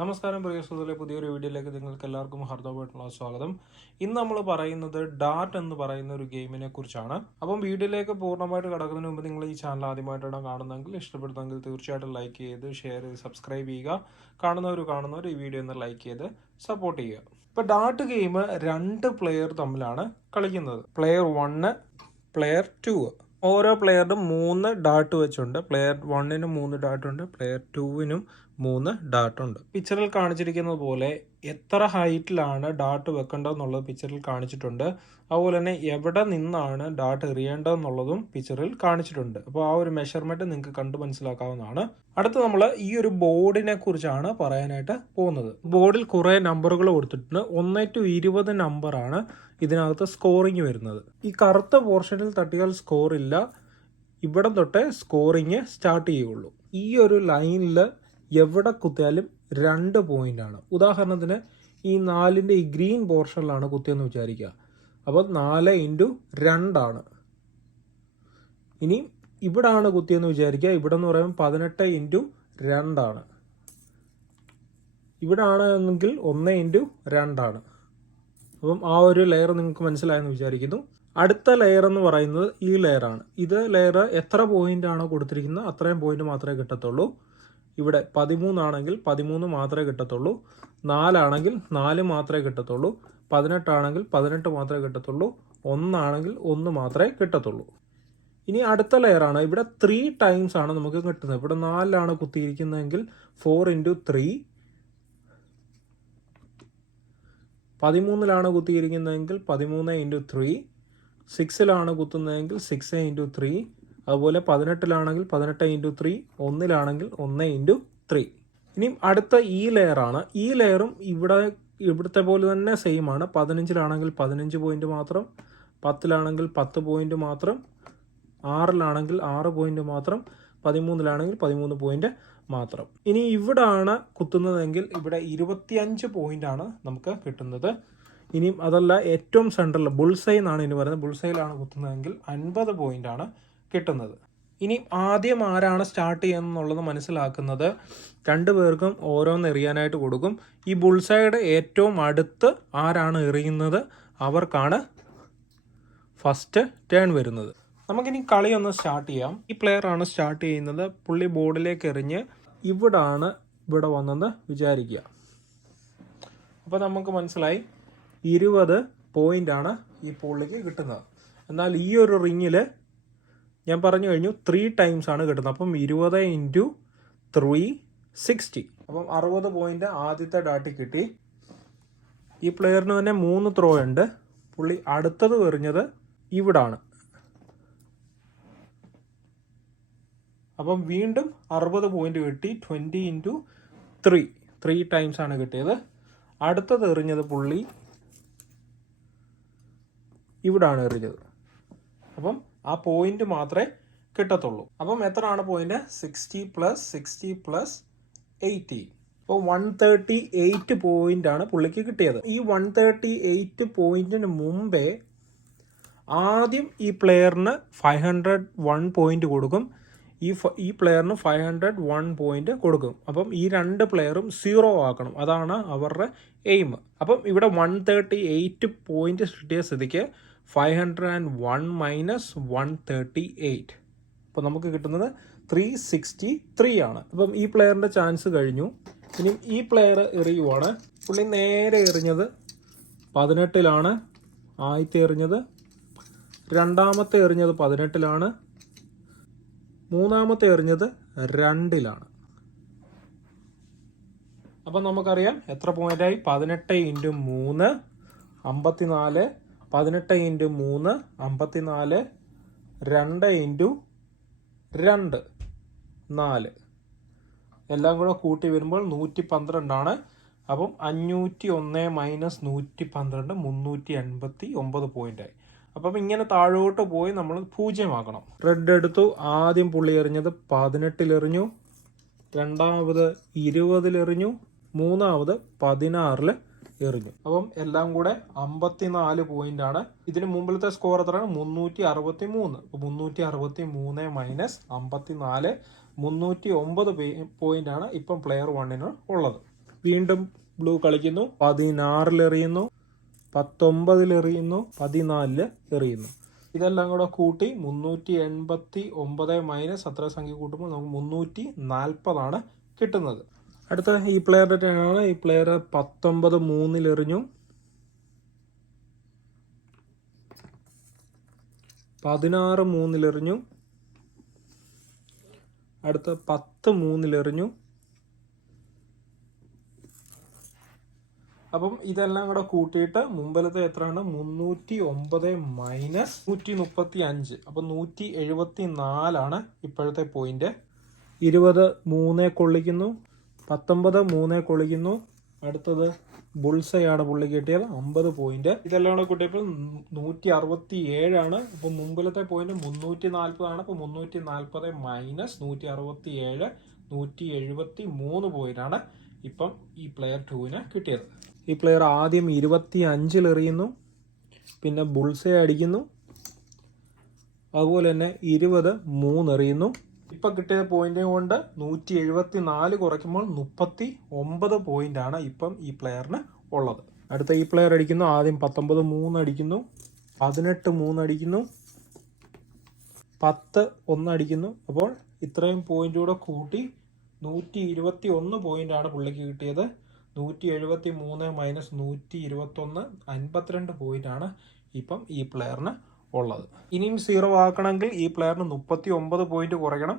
നമസ്കാരം പ്രിയ സുഹൃത്തുക്കളെ പുതിയൊരു വീഡിയോയിലേക്ക് നിങ്ങൾക്ക് എല്ലാവർക്കും ഹർദമായിട്ടുള്ള സ്വാഗതം. ഇന്ന് നമ്മൾ പറയുന്നത് ഡാർട്ട് എന്ന് പറയുന്ന ഒരു ഗെയിമിനെ കുറിച്ചാണ്. അപ്പം വീഡിയോയിലേക്ക് പൂർണമായിട്ട് കടക്കുന്നതിന് മുമ്പ് നിങ്ങൾ ഈ ചാനൽ ആദ്യമായിട്ടാണ് കാണുന്നതെങ്കിൽ ഇഷ്ടപ്പെടുന്നെങ്കിൽ തീർച്ചയായിട്ടും ലൈക്ക് ചെയ്ത് ഷെയർ ചെയ്ത് സബ്സ്ക്രൈബ് ചെയ്യുക. കാണുന്നവർ കാണുന്നവർ ഈ വീഡിയോ ഒന്ന് ലൈക്ക് ചെയ്ത് സപ്പോർട്ട് ചെയ്യുക. ഇപ്പം ഡാർട്ട് ഗെയിം രണ്ട് പ്ലെയർ തമ്മിലാണ് കളിക്കുന്നത്. പ്ലെയർ വണ്ണ് പ്ലെയർ ടു ഓരോ പ്ലെയറിനും മൂന്ന് ഡാട്ട് വെച്ചുണ്ട് പ്ലെയർ വണ്ണിനും മൂന്ന് ഡാട്ട് ഉണ്ട്. പ്ലെയർ ടുവിനും മൂന്ന് ഡാട്ട് ഉണ്ട്. പിക്ചറിൽ കാണിച്ചിരിക്കുന്നത് പോലെ എത്ര ഹൈറ്റിലാണ് ഡാട്ട് വെക്കേണ്ടതെന്നുള്ളത് പിക്ചറിൽ കാണിച്ചിട്ടുണ്ട്. അതുപോലെ തന്നെ എവിടെ നിന്നാണ് ഡാട്ട് എറിയേണ്ടതെന്നുള്ളതും പിക്ചറിൽ കാണിച്ചിട്ടുണ്ട്. അപ്പോൾ ആ ഒരു മെഷർമെന്റ് നിങ്ങൾക്ക് കണ്ടു മനസ്സിലാക്കാവുന്നതാണ്. അടുത്ത് നമ്മൾ ഈ ഒരു ബോർഡിനെ കുറിച്ചാണ് പറയാനായിട്ട് പോകുന്നത്. ബോർഡിൽ കുറേ നമ്പറുകൾ കൊടുത്തിട്ടുണ്ട്. ഒന്ന് ടു ഇരുപത് നമ്പറാണ് ഇതിനകത്ത് സ്കോറിങ് വരുന്നത്. ഈ കറുത്ത പോർഷനിൽ തട്ടിയാൽ സ്കോറില്ല ഇവിടെ തൊട്ടേ സ്കോറിങ് സ്റ്റാർട്ട് ചെയ്യുള്ളൂ. ഈ ഒരു ലൈനിൽ എവിടെ കുത്തിയാലും രണ്ട് പോയിന്റ് ആണ്. ഉദാഹരണത്തിന് ഈ നാലിന്റെ ഈ ഗ്രീൻ പോർഷനിലാണ് കുത്തിയെന്ന് വിചാരിക്കുക. അപ്പോൾ നാല് ഇന്റു രണ്ടാണ് ഇനി ഇവിടാണ് കുത്തിയെന്ന് വിചാരിക്കുക. ഇവിടെ എന്ന് പറയുമ്പോൾ പതിനെട്ട് ഇന്റു രണ്ടാണ് ഇവിടെ ആണെങ്കിൽ ഒന്ന് ഇന്റു രണ്ടാണ് അപ്പം ആ ഒരു ലെയർ നിങ്ങൾക്ക് മനസ്സിലായെന്ന് വിചാരിക്കുന്നു. അടുത്ത ലെയർ എന്ന് പറയുന്നത് ഈ ലെയറാണ് ഇത് ലെയർ എത്ര പോയിന്റ് ആണോ കൊടുത്തിരിക്കുന്നത് അത്രയും പോയിന്റ് മാത്രമേ കിട്ടത്തുള്ളൂ. ഇവിടെ പതിമൂന്നാണെങ്കിൽ പതിമൂന്ന് മാത്രമേ കിട്ടത്തുള്ളൂ. നാലാണെങ്കിൽ നാല് മാത്രമേ കിട്ടത്തുള്ളൂ. പതിനെട്ടാണെങ്കിൽ പതിനെട്ട് മാത്രമേ കിട്ടത്തുള്ളൂ. ഒന്നാണെങ്കിൽ ഒന്ന് മാത്രമേ കിട്ടത്തുള്ളൂ. ഇനി അടുത്ത ലെയർ ആണ്. ഇവിടെ ത്രീ ടൈംസ് ആണ് നമുക്ക് കിട്ടുന്നത്. ഇവിടെ നാലിലാണ് കുത്തിയിരിക്കുന്നതെങ്കിൽ ഫോർ ഇന്റു ത്രീ പതിമൂന്നിലാണ് കുത്തിയിരിക്കുന്നതെങ്കിൽ പതിമൂന്ന് ഇന്റു ത്രീ സിക്സിലാണ് കുത്തുന്നതെങ്കിൽ സിക്സ് ഇന്റു ത്രീ അതുപോലെ പതിനെട്ടിലാണെങ്കിൽ പതിനെട്ട് ഇന്റു ത്രീ ഒന്നിലാണെങ്കിൽ ഒന്ന് ഇന്റു ത്രീ ഇനിയും അടുത്ത ഈ ലെയറാണ് ഈ ലെയറും ഇവിടെ ഇവിടുത്തെ പോലെ തന്നെ സെയിം ആണ്. പതിനഞ്ചിലാണെങ്കിൽ പതിനഞ്ച് പോയിന്റ് മാത്രം പത്തിലാണെങ്കിൽ പത്ത് പോയിന്റ് മാത്രം ആറിലാണെങ്കിൽ ആറ് പോയിന്റ് മാത്രം പതിമൂന്നിലാണെങ്കിൽ പതിമൂന്ന് പോയിന്റ് മാത്രം. ഇനി ഇവിടാണ് കുത്തുന്നതെങ്കിൽ ഇവിടെ ഇരുപത്തിയഞ്ച് പോയിന്റ് ആണ് നമുക്ക് കിട്ടുന്നത്. ഇനിയും അതല്ല ഏറ്റവും സെൻട്രൽ ബുൾസൈ എന്നാണ് ഇനി പറയുന്നത്. ബുൾസൈലാണ് കുത്തുന്നതെങ്കിൽ അൻപത് പോയിന്റ് ആണ് കിട്ടുന്നത്. ഇനി ആദ്യം ആരാണ് സ്റ്റാർട്ട് ചെയ്യുന്നത് മനസ്സിലാക്കുന്നത് രണ്ടുപേർക്കും ഓരോന്ന് എറിയാനായിട്ട് കൊടുക്കും. ഈ ബുൾസൈഡ് ഏറ്റവും അടുത്ത് ആരാണ് എറിയുന്നത്? അവർക്കാണ് ഫസ്റ്റ് ടേൺ വരുന്നത്. നമുക്കിനി കളി ഒന്ന് സ്റ്റാർട്ട് ചെയ്യാം. ഈ പ്ലെയർ ആണ് സ്റ്റാർട്ട് ചെയ്യുന്നത്. പുള്ളി ബോർഡിലേക്ക് എറിഞ്ഞ് ഇവിടാണ് ഇവിടെ വന്നെന്ന് വിചാരിക്കുക. അപ്പോൾ നമുക്ക് മനസ്സിലായി ഇരുപത് പോയിന്റ് ആണ് ഈ പുള്ളിക്ക് കിട്ടുന്നത്. എന്നാൽ ഈ ഒരു റിങ്ങിൽ ഞാൻ പറഞ്ഞു കഴിഞ്ഞു ത്രീ ടൈംസ് ആണ് കിട്ടുന്നത്. അപ്പം ഇരുപത് ഇന്റു ത്രീ സിക്സ്റ്റി അപ്പം അറുപത് പോയിന്റ് ആദ്യത്തെ ഡാട്ടി കിട്ടി. ഈ പ്ലെയറിന് തന്നെ മൂന്ന് ത്രോ ഉണ്ട്. പുള്ളി അടുത്തത് എറിഞ്ഞത് ഇവിടാണ്. അപ്പം വീണ്ടും അറുപത് പോയിന്റ് കിട്ടി. Twenty into three three times ആണ് കിട്ടിയത്. അടുത്തത് എറിഞ്ഞത് പുള്ളി ഇവിടാണ് എറിഞ്ഞത്. അപ്പം ആ പോയിന്റ് മാത്രമേ കിട്ടത്തുള്ളൂ. അപ്പം എത്രയാണ് point sixty plus sixty plus eighty അപ്പോൾ വൺ തേർട്ടി എയ്റ്റ് പോയിന്റ് ആണ് പുള്ളിക്ക് കിട്ടിയത്. ഈ വൺ തേർട്ടി എയ്റ്റ് പോയിന്റിന് മുമ്പേ ആദ്യം ഈ പ്ലെയറിന് ഫൈവ് ഹൺഡ്രഡ് വൺ പോയിന്റ് കൊടുക്കും. ഈ ഈ പ്ലെയറിന് ഫൈവ് ഹൺഡ്രഡ് വൺ പോയിന്റ് കൊടുക്കും. അപ്പം ഈ രണ്ട് പ്ലെയറും സീറോ ആക്കണം. അതാണ് അവരുടെ എയിം അപ്പം ഇവിടെ വൺ തേർട്ടി എയ്റ്റ് പോയിന്റ് കിട്ടിയ സ്ഥിതിക്ക് five hundred and one minus one thirty eight അപ്പോൾ നമുക്ക് കിട്ടുന്നത് ത്രീ സിക്സ്റ്റി ത്രീ ആണ്. അപ്പം ഈ പ്ലെയറിന്റെ ചാൻസ് കഴിഞ്ഞു. ഇനി ഈ പ്ലെയർ എറിയുവാണ്. പുള്ളി നേരെ എറിഞ്ഞത് പതിനെട്ടിലാണ്. ആദ്യത്തെ എറിഞ്ഞത് രണ്ടാമത്തെ എറിഞ്ഞത് പതിനെട്ടിലാണ്. മൂന്നാമത്തെ എറിഞ്ഞത് രണ്ടിലാണ്. അപ്പം നമുക്കറിയാം എത്ര പോയിന്റായി പതിനെട്ട് ഇന്റു മൂന്ന് അമ്പത്തിനാല് പതിനെട്ട് ഇന്റു മൂന്ന് അമ്പത്തിനാല് രണ്ട് ഇന്റു രണ്ട് നാല്. എല്ലാം കൂടെ കൂട്ടി വരുമ്പോൾ നൂറ്റി പന്ത്രണ്ടാണ്. അപ്പം അഞ്ഞൂറ്റി ഒന്ന് മൈനസ് നൂറ്റി പന്ത്രണ്ട് മുന്നൂറ്റി എൺപത്തി ഒമ്പത് പോയിന്റായി. അപ്പം ഇങ്ങനെ താഴോട്ട് പോയി നമ്മൾ പൂജ്യമാക്കണം. റെഡ് എടുത്തു. ആദ്യം പുള്ളി എറിഞ്ഞത് പതിനെട്ടിലെറിഞ്ഞു. രണ്ടാമത് ഇരുപതിലെറിഞ്ഞു. മൂന്നാമത് പതിനാറിൽ എറിഞ്ഞു. അപ്പം എല്ലാം കൂടെ അമ്പത്തിനാല് പോയിന്റ് ആണ്. ഇതിന് മുമ്പിലത്തെ സ്കോർ എത്രയാണ്? മുന്നൂറ്റി അറുപത്തി മൂന്ന് മുന്നൂറ്റി അറുപത്തി മൂന്ന് മൈനസ് അമ്പത്തിനാല് മുന്നൂറ്റി ഒമ്പത് പോയിന്റ് ആണ് ഇപ്പം പ്ലെയർ വണ്ണിന് ഉള്ളത്. വീണ്ടും ബ്ലൂ കളിക്കുന്നു. പത്തൊമ്പതിൽ എറിയുന്നു. പതിനാലിൽ എറിയുന്നു. ഇതെല്ലാം കൂടെ കൂട്ടി മുന്നൂറ്റി എൺപത്തി ഒമ്പത് മൈനസ് അത്ര സംഖ്യ കൂട്ടുമ്പോൾ നമുക്ക് മുന്നൂറ്റി നാൽപ്പതാണ് കിട്ടുന്നത്. അടുത്ത ഈ പ്ലെയറുടെ ടേൺ ആണ്. ഈ പ്ലെയർ പത്തൊമ്പത് മൂന്നിൽ എറിഞ്ഞു. പതിനാറ് മൂന്നിലെറിഞ്ഞു അടുത്ത പത്ത് മൂന്നിലെറിഞ്ഞു അപ്പം ഇതെല്ലാം കൂടെ കൂട്ടിയിട്ട് മുമ്പിലത്തെ എത്രയാണ്? മുന്നൂറ്റി ഒമ്പത് മൈനസ് നൂറ്റി മുപ്പത്തി അഞ്ച്. അപ്പം നൂറ്റി എഴുപത്തി നാലാണ് ഇപ്പോഴത്തെ പോയിന്റ് ഇരുപത് മൂന്നേ കൊള്ളിക്കുന്നു. പത്തൊമ്പത് മൂന്ന് കൊളിക്കുന്നു അടുത്തത് ബുൾസയാണ് പുള്ളി കിട്ടിയത്. അമ്പത് പോയിന്റ് ഇതെല്ലാം കൂടെ കൂട്ടിയപ്പോൾ നൂറ്റി അറുപത്തി ഏഴാണ് അപ്പൊ മുമ്പിലത്തെ പോയിന്റ് മുന്നൂറ്റി നാൽപ്പതാണ് അപ്പൊ മുന്നൂറ്റി നാൽപ്പത് മൈനസ് നൂറ്റി അറുപത്തി ഏഴ് നൂറ്റി എഴുപത്തി മൂന്ന് പോയിന്റ് ആണ് ഇപ്പം ഈ പ്ലെയർ ടുവിന് കിട്ടിയത്. ഈ പ്ലെയർ ആദ്യം ഇരുപത്തി അഞ്ചിൽ എറിയുന്നു. പിന്നെ ബുൾസെ അടിക്കുന്നു. അതുപോലെ തന്നെ ഇരുപത് മൂന്ന് എറിയുന്നു. ഇപ്പൊ കിട്ടിയ പോയിന്റ് കൊണ്ട് നൂറ്റി എഴുപത്തി നാല് കുറയ്ക്കുമ്പോൾ മുപ്പത്തി ഒമ്പത് പോയിന്റ് ആണ് ഇപ്പം ഈ പ്ലെയറിന് ഉള്ളത്. അടുത്ത ഈ പ്ലെയർ അടിക്കുന്നു. ആദ്യം പത്തൊമ്പത് മൂന്ന് അടിക്കുന്നു. പതിനെട്ട് മൂന്ന് അടിക്കുന്നു. പത്ത് ഒന്ന് അടിക്കുന്നു. അപ്പോൾ ഇത്രയും പോയിന്റ് കൂടെ കൂട്ടി നൂറ്റി ഇരുപത്തി ഒന്ന് പോയിന്റ് ആണ് പുള്ളിക്ക് കിട്ടിയത്. നൂറ്റി എഴുപത്തി മൂന്ന് മൈനസ് നൂറ്റി ഇരുപത്തൊന്ന് അൻപത്തിരണ്ട് പോയിന്റ് ആണ് ഇപ്പം ഈ പ്ലെയറിന് ഉള്ളത്. ഇനിയും സീറോ ആക്കണമെങ്കിൽ ഈ പ്ലെയറിന് മുപ്പത്തി ഒമ്പത് പോയിന്റ് കുറയ്ക്കണം.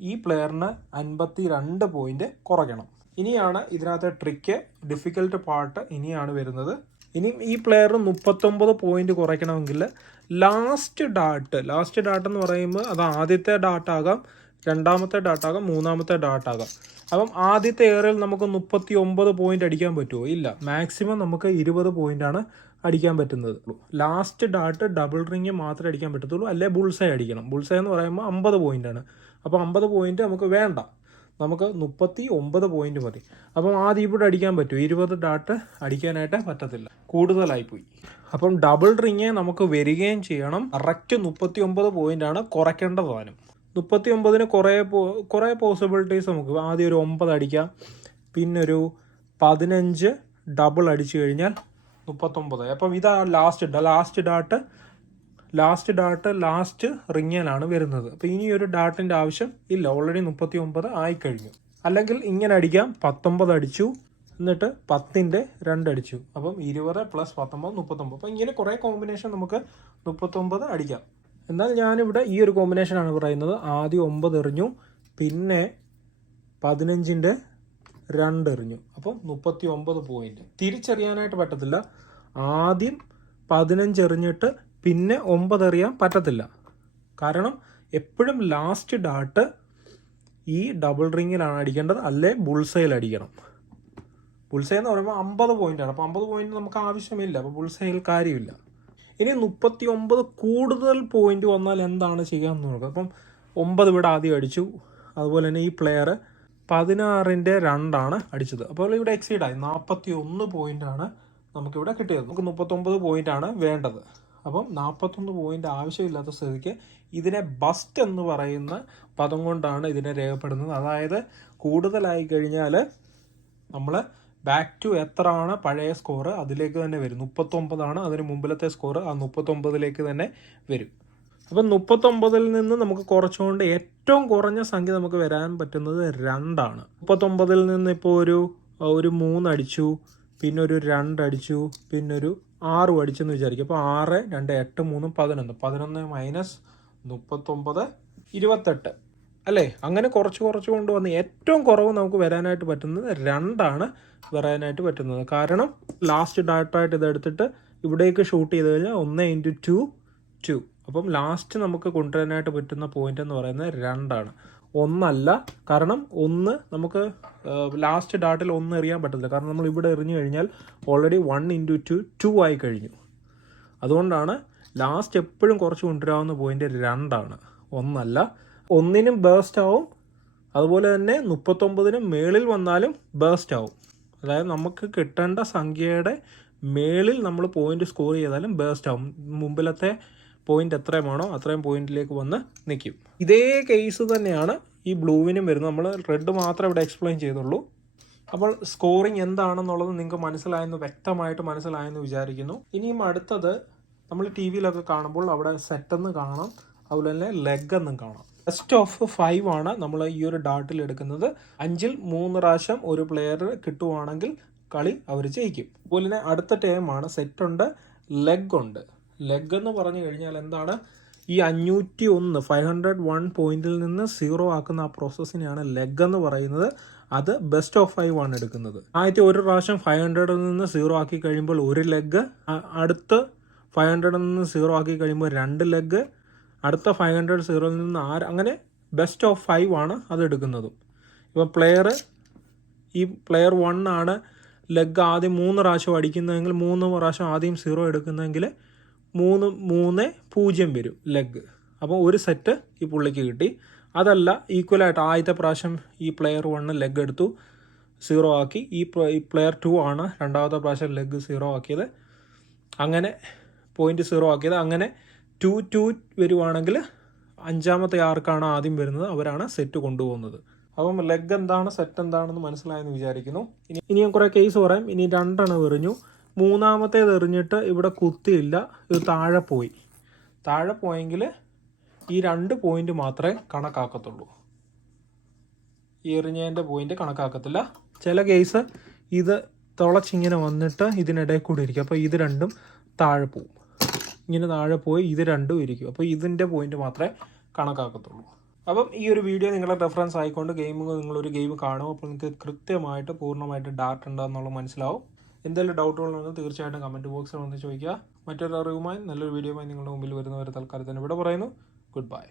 ഈ പ്ലെയറിന് അൻപത്തി രണ്ട് പോയിന്റ് കുറയ്ക്കണം. ഇനിയാണ് ഇതിനകത്തെ ട്രിക്ക് ഡിഫിക്കൽട്ട് പാർട്ട് ഇനിയാണ് വരുന്നത്. ഇനിയും ഈ പ്ലെയറിന് മുപ്പത്തൊമ്പത് പോയിന്റ് കുറയ്ക്കണമെങ്കിൽ ലാസ്റ്റ് ഡാട്ട് ലാസ്റ്റ് ഡാട്ട് എന്ന് പറയുമ്പോൾ അത് ആദ്യത്തെ ഡാട്ട് ആകാം രണ്ടാമത്തെ ഡാട്ട് ആകാം മൂന്നാമത്തെ ഡാട്ട് ആകാം. അപ്പം ആദ്യത്തെ എയറിൽ നമുക്ക് മുപ്പത്തി ഒമ്പത് പോയിന്റ് അടിക്കാൻ പറ്റുമോ? ഇല്ല. മാക്സിമം നമുക്ക് ഇരുപത് പോയിന്റ് ആണ് അടിക്കാൻ പറ്റുന്നത്. ലാസ്റ്റ് ഡാട്ട് ഡബിൾ റിങ് മാത്രമേ അടിക്കാൻ പറ്റത്തുള്ളൂ. അല്ലെ ബുൾസൈ അടിക്കണം. ബുൾസൈ എന്ന് പറയുമ്പോൾ അമ്പത് ആണ്. അപ്പോൾ അമ്പത് പോയിന്റ് നമുക്ക് വേണ്ട. നമുക്ക് മുപ്പത്തി ഒമ്പത് പോയിന്റ് മതി. അപ്പം ആദ്യം ഇവിടെ അടിക്കാൻ പറ്റും ഇരുപത് ഡാട്ട് അടിക്കാനായിട്ട് പറ്റത്തില്ല. കൂടുതലായി പോയി. അപ്പം ഡബിൾ റിങ് നമുക്ക് വരികയും ചെയ്യണം. കറക്റ്റ് മുപ്പത്തി ഒമ്പത് ആണ് കുറയ്ക്കേണ്ട സാധനം. മുപ്പത്തി ഒമ്പതിന് കുറേ കുറേ പോസിബിലിറ്റീസ് നമുക്ക്. ആദ്യം ഒരു ഒമ്പത് അടിക്കാം. പിന്നൊരു പതിനഞ്ച് ഡബിൾ അടിച്ചു കഴിഞ്ഞാൽ മുപ്പത്തൊമ്പത്. അപ്പം ഇതാ last last dot last dot last റിങ്ങിലാണ് വരുന്നത്. അപ്പോൾ ഇനി ഒരു ഡാട്ടിന്റെ ആവശ്യം ഇല്ല. ഓൾറെഡി മുപ്പത്തി ഒമ്പത് ആയിക്കഴിഞ്ഞു. അല്ലെങ്കിൽ ഇങ്ങനെ അടിക്കാം. പത്തൊമ്പത് അടിച്ചു. എന്നിട്ട് പത്തിന്റെ രണ്ടടിച്ചു അപ്പം ഇരുപത് പ്ലസ് പത്തൊമ്പത് മുപ്പത്തൊമ്പത്. അപ്പം ഇങ്ങനെ കുറേ കോമ്പിനേഷൻ നമുക്ക് മുപ്പത്തൊമ്പത് അടിക്കാം. എന്നാൽ ഞാനിവിടെ ഈ ഒരു കോമ്പിനേഷനാണ് പറയുന്നത്. ആദ്യം ഒമ്പത് എറിഞ്ഞു. പിന്നെ പതിനഞ്ചിന്റെ രണ്ട് എറിഞ്ഞു അപ്പം മുപ്പത്തി ഒമ്പത് പോയിന്റ് തിരിച്ചറിയാനായിട്ട് പറ്റത്തില്ല. ആദ്യം പതിനഞ്ച് എറിഞ്ഞിട്ട് പിന്നെ ഒമ്പത് എറിയാൻ പറ്റത്തില്ല. കാരണം എപ്പോഴും ലാസ്റ്റ് ഡാട്ട് ഈ ഡബിൾ റിങ്ങിലാണ് അടിക്കേണ്ടത്. അല്ലേ ബുൾസയിൽ അടിക്കണം. ബുൾസൈ എന്ന് പറയുമ്പോൾ അമ്പത് പോയിന്റ് ആണ്. അപ്പോൾ അമ്പത് പോയിന്റ് നമുക്ക് ആവശ്യമില്ല. അപ്പോൾ ബുൾസൈയിൽ കാര്യമില്ല. ഇനി മുപ്പത്തി ഒമ്പത് കൂടുതൽ പോയിന്റ് വന്നാൽ എന്താണ് ചെയ്യാമെന്ന് നോക്കാം. അപ്പം ഒമ്പത് ഇവിടെ ആദ്യം അടിച്ചു. അതുപോലെ തന്നെ ഈ പ്ലെയർ പതിനാറിന്റെ രണ്ടാണ് അടിച്ചത്. അപ്പോൾ ഇവിടെ എക്സീഡ് ആയി. നാൽപ്പത്തി ഒന്ന് പോയിന്റ് ആണ് നമുക്കിവിടെ കിട്ടിയത്. നമുക്ക് മുപ്പത്തൊമ്പത് പോയിന്റ് ആണ് വേണ്ടത്. അപ്പം നാൽപ്പത്തൊന്ന് പോയിന്റ് ആവശ്യമില്ലാത്ത സ്ഥിതിക്ക് ഇതിനെ ബസ്റ്റ് എന്ന് പറയുന്ന പദം കൊണ്ടാണ് ഇതിനെ രേഖപ്പെടുന്നത്. അതായത് കൂടുതലായി കഴിഞ്ഞാൽ നമ്മൾ ബാക്ക് ടു എത്രയാണ്? പഴയ സ്കോർ അതിലേക്ക് തന്നെ വരും. മുപ്പത്തൊമ്പതാണ് അതിന് മുമ്പിലത്തെ സ്കോർ ആ മുപ്പത്തൊമ്പതിലേക്ക് തന്നെ വരും. അപ്പം മുപ്പത്തൊമ്പതിൽ നിന്ന് നമുക്ക് കുറച്ചുകൊണ്ട് ഏറ്റവും കുറഞ്ഞ സംഖ്യ നമുക്ക് വരാൻ പറ്റുന്നത് രണ്ടാണ്. മുപ്പത്തൊമ്പതിൽ നിന്ന് ഇപ്പോൾ ഒരു ഒരു മൂന്നടിച്ചു പിന്നൊരു പിന്നെ ഒരു രണ്ട് അടിച്ചു പിന്നെ ഒരു ആറും അടിച്ചെന്ന് വിചാരിക്കും. അപ്പോൾ ആറ് രണ്ട് എട്ട് മൂന്ന് പതിനൊന്ന്. പതിനൊന്ന് മൈനസ് മുപ്പത്തൊമ്പത് ഇരുപത്തെട്ട്. അല്ലേ? അങ്ങനെ കുറച്ച് കുറച്ച് കൊണ്ടുവന്ന് ഏറ്റവും കുറവ് നമുക്ക് വരാനായിട്ട് പറ്റുന്നത് രണ്ടാണ് വരാനായിട്ട് പറ്റുന്നത്. കാരണം ലാസ്റ്റ് ഡാറ്റായിട്ട് ഇതെടുത്തിട്ട് ഇവിടേക്ക് ഷൂട്ട് ചെയ്ത് കഴിഞ്ഞാൽ ഒന്ന് ഇന്റു ടു ടു. അപ്പം ലാസ്റ്റ് നമുക്ക് കൊണ്ടുവരാനായിട്ട് പറ്റുന്ന പോയിന്റ് എന്ന് പറയുന്നത് രണ്ടാണ്. ഒന്നല്ല കാരണം ഒന്ന് നമുക്ക് ലാസ്റ്റ് ഡാട്ടിൽ ഒന്ന് എറിയാൻ പറ്റത്തില്ല. കാരണം നമ്മൾ ഇവിടെ എറിഞ്ഞു കഴിഞ്ഞാൽ already one into two two ആയി കഴിഞ്ഞു. അതുകൊണ്ടാണ് ലാസ്റ്റ് എപ്പോഴും കുറച്ച് കൊണ്ടുവരാവുന്ന പോയിന്റ് രണ്ടാണ്. ഒന്നല്ല ഒന്നിനും ബേസ്റ്റ് ആവും. അതുപോലെ തന്നെ മുപ്പത്തൊമ്പതിനും മേളിൽ വന്നാലും ബേസ്റ്റ് ആവും. അതായത് നമുക്ക് കിട്ടേണ്ട സംഖ്യയുടെ മേളിൽ നമ്മൾ പോയിന്റ് സ്കോർ ചെയ്താലും ബേസ്റ്റ് ആവും. മുമ്പിലത്തെ പോയിന്റ് എത്രയുമാണോ അത്രയും പോയിന്റിലേക്ക് വന്ന് നിൽക്കും ഇതേ കേസ് തന്നെയാണ് ഈ ബ്ലൂവിനും വരുന്നത്. നമ്മൾ റെഡ് മാത്രമേ ഇവിടെ എക്സ്പ്ലെയിൻ ചെയ്തുള്ളൂ. അപ്പോൾ സ്കോറിംഗ് എന്താണെന്നുള്ളത് നിങ്ങൾക്ക് മനസ്സിലായെന്ന് വ്യക്തമായിട്ട് മനസ്സിലായെന്ന് വിചാരിക്കുന്നു. ഇനിയും അടുത്തത് നമ്മൾ ടി വിയിലൊക്കെ കാണുമ്പോൾ അവിടെ സെറ്റെന്ന് കാണാം. അതുപോലെ തന്നെ ലെഗ് എന്നും കാണാം. ബെസ്റ്റ് ഓഫ് ഫൈവ് ആണ് നമ്മൾ ഈ ഒരു ഡാട്ടിൽ എടുക്കുന്നത്. അഞ്ചിൽ മൂന്ന് പ്രാവശ്യം ഒരു പ്ലെയർ കിട്ടുവാണെങ്കിൽ കളി അവർ ജയിക്കും. അതുപോലെ തന്നെ അടുത്ത ടൈമാണ് സെറ്റ് ഉണ്ട് ലെഗ് ഉണ്ട്. ലെഗ് എന്ന് പറഞ്ഞു കഴിഞ്ഞാൽ എന്താണ്? ഈ അഞ്ഞൂറ്റി ഒന്ന് ഫൈവ് ഹൺഡ്രഡ് വൺ പോയിന്റിൽ നിന്ന് സീറോ ആക്കുന്ന ആ പ്രോസസ്സിനെയാണ് ലെഗ് എന്ന് പറയുന്നത്. അത് ബെസ്റ്റ് ഓഫ് ഫൈവ് ആണ് എടുക്കുന്നത്. ആദ്യത്തെ ഒരു പ്രാവശ്യം ഫൈവ് ഹൺഡ്രഡിൽ നിന്ന് സീറോ ആക്കി കഴിയുമ്പോൾ ഒരു ലെഗ് അടുത്ത് ഫൈവ് ഹൺഡ്രഡിൽ നിന്ന് സീറോ ആക്കി കഴിയുമ്പോൾ രണ്ട് ലെഗ് അടുത്ത ഫൈവ് ഹൺഡ്രഡ് സീറോയിൽ നിന്ന് ആറ് അങ്ങനെ ബെസ്റ്റ് ഓഫ് ഫൈവ് ആണ് അത് എടുക്കുന്നതും. ഇപ്പം പ്ലെയർ ഈ പ്ലെയർ വൺ ആണ് ലെഗ് ആദ്യം മൂന്ന് പ്രാവശ്യം അടിക്കുന്നതെങ്കിൽ മൂന്ന് പ്രാവശ്യം ആദ്യം സീറോ എടുക്കുന്നതെങ്കിൽ മൂന്ന് മൂന്ന് പൂജ്യം വരും ലെഗ് അപ്പോൾ ഒരു സെറ്റ് ഈ പുള്ളിക്ക് കിട്ടി. അതല്ല ഈക്വലായിട്ട് ആദ്യത്തെ പ്രാവശ്യം ഈ പ്ലെയർ വണ്ണ് ലെഗ് എടുത്തു സീറോ ആക്കി. ഈ പ്ലെയർ ടു ആണ് രണ്ടാമത്തെ പ്രാവശ്യം ലെഗ് സീറോ ആക്കിയത്. അങ്ങനെ പോയിന്റ് സീറോ ആക്കിയത്. അങ്ങനെ ടു ടു വരുവാണെങ്കിൽ അഞ്ചാമത്തെ ആർക്കാണ് ആദ്യം വരുന്നത്? അവരാണ് സെറ്റ് കൊണ്ടുപോകുന്നത്. അപ്പം ലെഗ് എന്താണ് സെറ്റ് എന്താണെന്ന് മനസ്സിലായെന്ന് വിചാരിക്കുന്നു. ഇനി ഇനി ഞാൻ കുറേ കേസ് പറയാം. ഇനി രണ്ടെണ്ണം എറിഞ്ഞു. മൂന്നാമത്തേത് എറിഞ്ഞിട്ട് ഇവിടെ കുത്തിയില്ല. ഇത് താഴെ പോയി. താഴെ പോയെങ്കിൽ ഈ രണ്ട് പോയിന്റ് മാത്രമേ കണക്കാക്കത്തുള്ളൂ. ഈ എറിഞ്ഞതിന്റെ പോയിന്റ് കണക്കാക്കത്തില്ല. ചില കേസ് ഇത് തുളച്ചിങ്ങനെ വന്നിട്ട് ഇതിനിടയിൽ കൂടി ഇരിക്കും. അപ്പോൾ ഇത് രണ്ടും താഴെ പോവും. ഇങ്ങനെ താഴെ പോയി ഇത് രണ്ടും ഇരിക്കും. അപ്പോൾ ഇതിന്റെ പോയിന്റ് മാത്രമേ കണക്കാക്കത്തുള്ളൂ. അപ്പം ഈ ഒരു വീഡിയോ നിങ്ങളുടെ റെഫറൻസ് ആയിക്കൊണ്ട് ഗെയിം നിങ്ങളൊരു ഗെയിം കാണും. അപ്പോൾ നിങ്ങൾക്ക് കൃത്യമായിട്ട് പൂർണമായിട്ട് ഡാർട്ട് ഉണ്ടെന്നുള്ളത് മനസ്സിലാവും. എന്തെങ്കിലും ഡൗട്ടുകളുണ്ടെങ്കിൽ തീർച്ചയായിട്ടും കമന്റ് ബോക്സിൽ വന്ന് ചോദിക്കുക. മറ്റൊരു അറിവുമായി നല്ലൊരു വീഡിയോയുമായി നിങ്ങളുടെ മുമ്പിൽ വരുന്നവരെ തൽക്കാലത്തിന് ഇവിടെ പറയുന്നു. Good bye